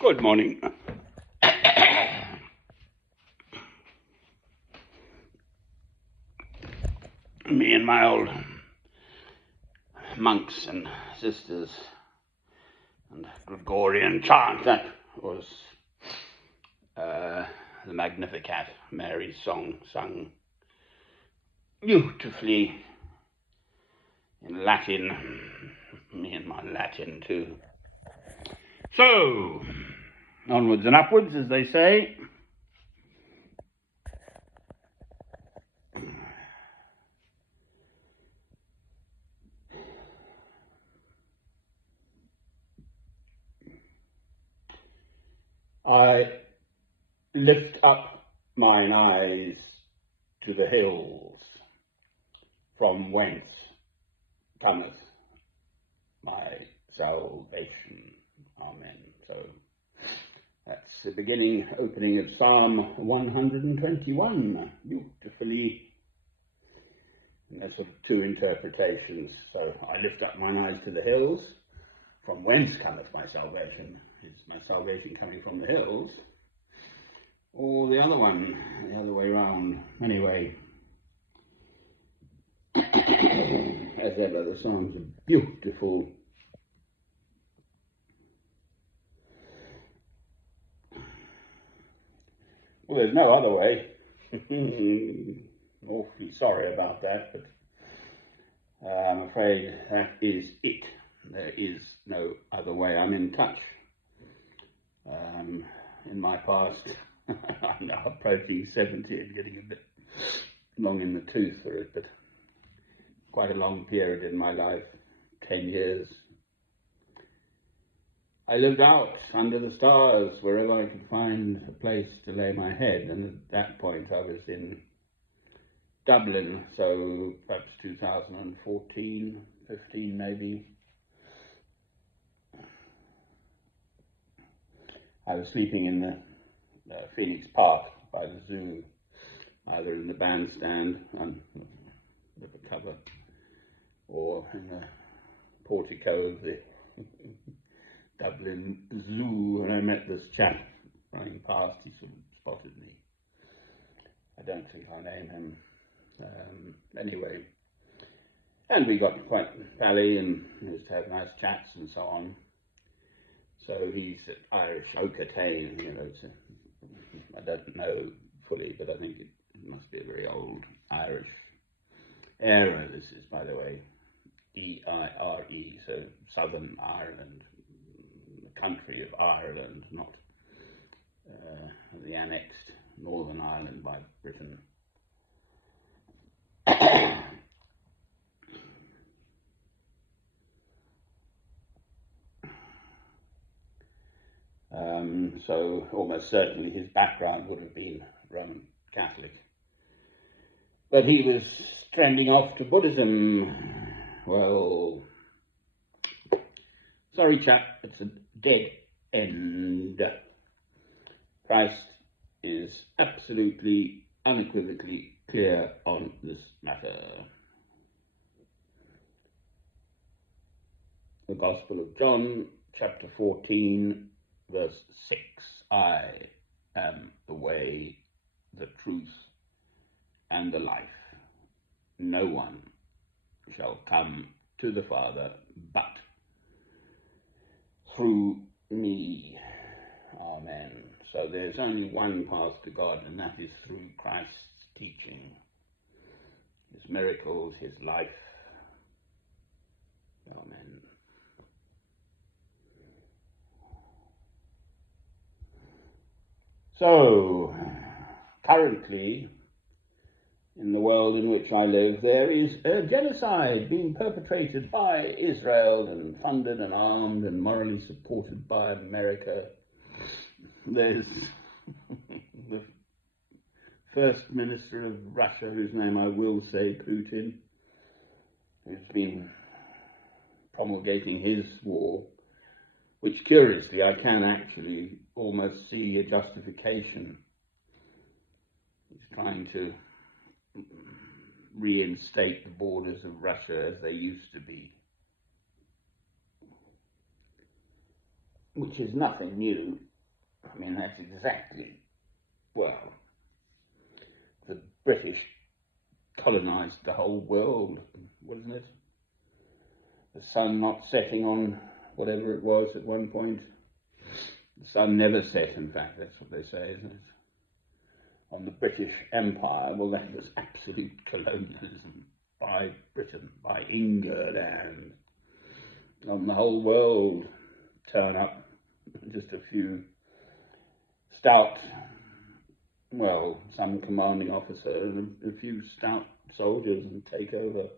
Good morning. Me and my old monks and sisters and Gregorian chant, that was the Magnificat, Mary's song, sung beautifully in Latin, me and my Latin too. So, onwards and upwards, as they say. I lift up mine eyes to the hills, from whence cometh my salvation. Amen. So that's the opening of Psalm 121, beautifully. And there's sort of two interpretations. So I lift up mine eyes to the hills, from whence cometh my salvation? Is my salvation coming from the hills? Or the other one, the other way round? Anyway, as ever, the songs are beautiful. Well, there's no other way. Awfully sorry about that, but I'm afraid that is it. There is no other way. I'm in touch. In my past, I'm now approaching 70 and getting a bit long in the tooth for it, but quite a long period in my life, 10 years. I lived out under the stars wherever I could find a place to lay my head, and at that point I was in Dublin, so perhaps 2014, 15 maybe. I was sleeping in the Phoenix Park by the zoo, either in the bandstand on the cover or in the portico of the Dublin Zoo, and I met this chap running past. He sort of spotted me. I don't think I'll name him. Anyway, and we got quite pally and used to have nice chats and so on. So he's Irish, O'Catane, I don't know fully, but I think it must be a very old Irish era. This is, by the way, E-I-R-E, so Southern Ireland, the country of Ireland, not the annexed Northern Ireland by Britain. So almost certainly his background would have been Roman Catholic. But he was trending off to Buddhism. Well, sorry chap, it's a dead end. Christ is absolutely, unequivocally clear on this matter. The Gospel of John, chapter 14, verse 6. I am the way, the truth, and the life. No one shall come to the Father but through me. Amen. So there's only one path to God, and that is through Christ's teaching, his miracles, his life. Amen. So, currently, in the world in which I live, there is a genocide being perpetrated by Israel and funded and armed and morally supported by America. There's the First Minister of Russia, whose name I will say, Putin, who's been promulgating his war, which curiously I can actually almost see a justification. He's trying to reinstate the borders of Russia as they used to be, which is nothing new. I mean, that's exactly, well, the British colonised the whole world, wasn't it? The sun not setting on whatever it was at one point. The sun never set, in fact, that's what they say, isn't it? On the British Empire, well, that was absolute colonialism by Britain, by England, on the whole world. Turn up just a few stout, well, some commanding officer and a few stout soldiers and take over.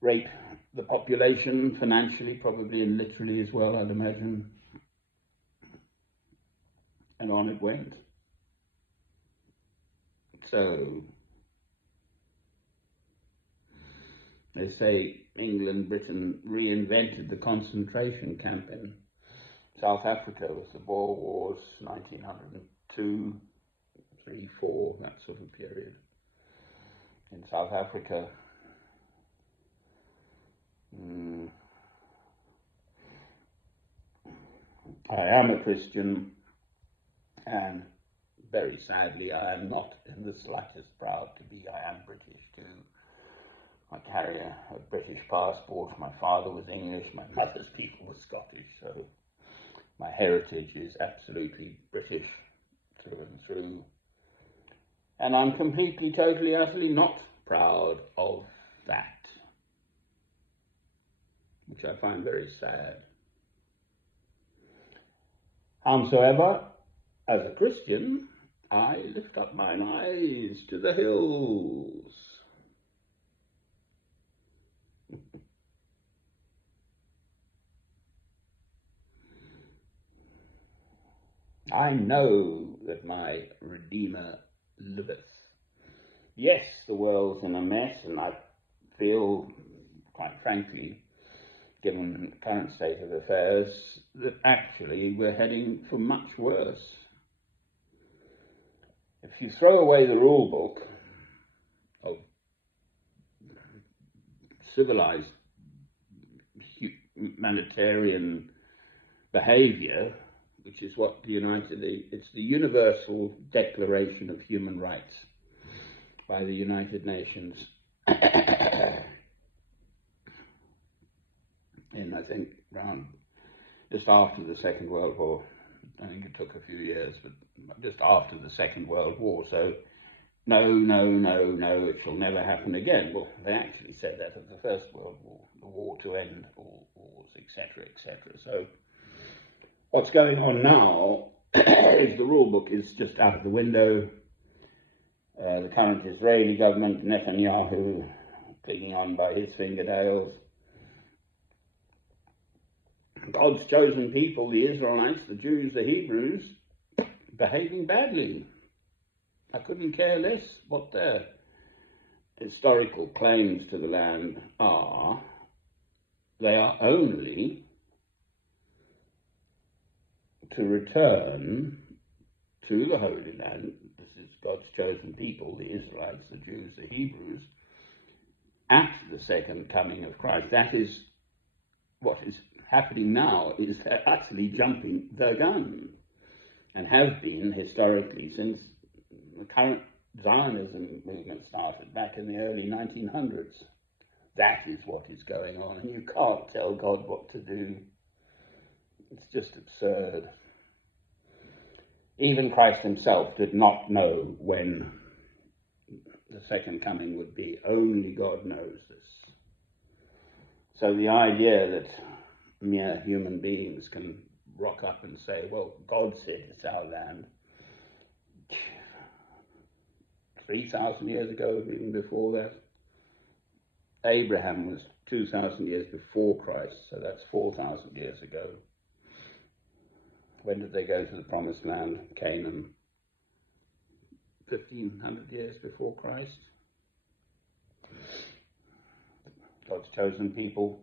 Rape the population financially, probably, and literally as well, I'd imagine. And on it went. So, they say England, Britain reinvented the concentration camp in South Africa with the Boer Wars, 1902, 3, 4, that sort of period. In South Africa, I am a Christian, and very sadly, I am not in the slightest proud to be. I am British too. I carry a British passport. My father was English, my mother's people were Scottish, so my heritage is absolutely British through and through. And I'm completely, totally, utterly not proud of that, which I find very sad. Howsoever, as a Christian, I lift up mine eyes to the hills. I know that my Redeemer liveth. Yes, the world's in a mess, and I feel, quite frankly, given the current state of affairs, that actually we're heading for much worse. If you throw away the rule book of civilized humanitarian behavior, which is what it's the Universal Declaration of Human Rights by the United Nations in, I think, around just after the Second World War. I think it took a few years, but just after the Second World War. So, no, it shall never happen again. Well, they actually said that of the First World War, the war to end all wars, etc., etc. So, what's going on now is the rule book is just out of the window. The current Israeli government, Netanyahu, clinging on by his fingernails. God's chosen people, the Israelites, the Jews, the Hebrews, behaving badly. I couldn't care less what their historical claims to the land are. They are only to return to the Holy Land. This is God's chosen people, the Israelites, the Jews, the Hebrews, at the second coming of Christ. That is what is happening now, is they're utterly jumping the gun, and have been historically since the current Zionism movement started back in the early 1900s. That is what is going on, and you can't tell God what to do. It's just absurd. Even Christ himself did not know when the second coming would be. Only God knows this. So the idea that mere human beings can rock up and say, well, God said it's our land. 3,000 years ago, even before that. Abraham was 2,000 years before Christ, so that's 4,000 years ago. When did they go to the promised land, Canaan? 1,500 years before Christ. God's chosen people.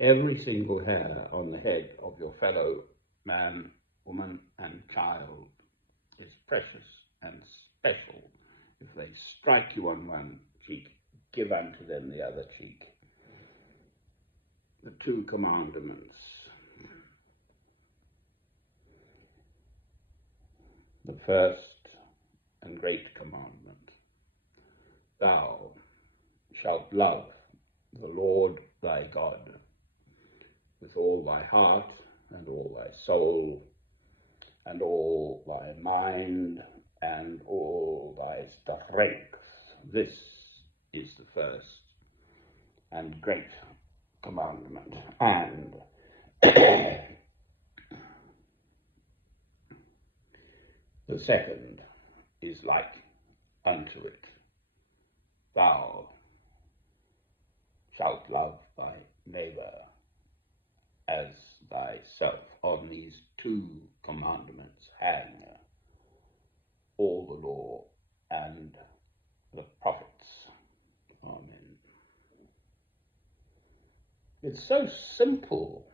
Every single hair on the head of your fellow man, woman, and child is precious and special. If they strike you on one cheek, give unto them the other cheek. The two commandments. The first and great commandment. Thou shalt love the Lord thy God with all thy heart and all thy soul and all thy mind and all thy strength. This is the first and great commandment. And the second is like unto it. Thou shalt love thy neighbor as thyself. On these two commandments hang all the law and the prophets. Amen. It's so simple.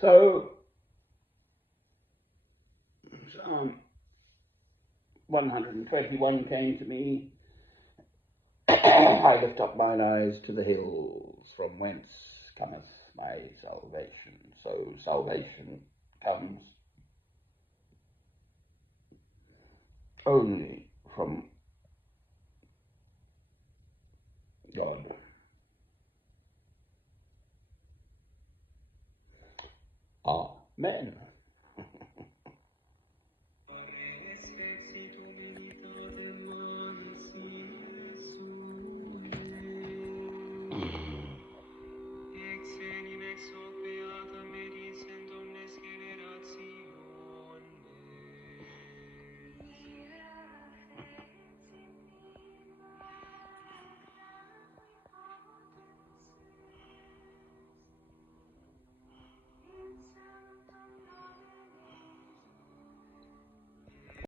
So, Psalm 121 came to me. I lift up mine eyes to the hills, from whence cometh my salvation. So salvation comes only from God. Amen.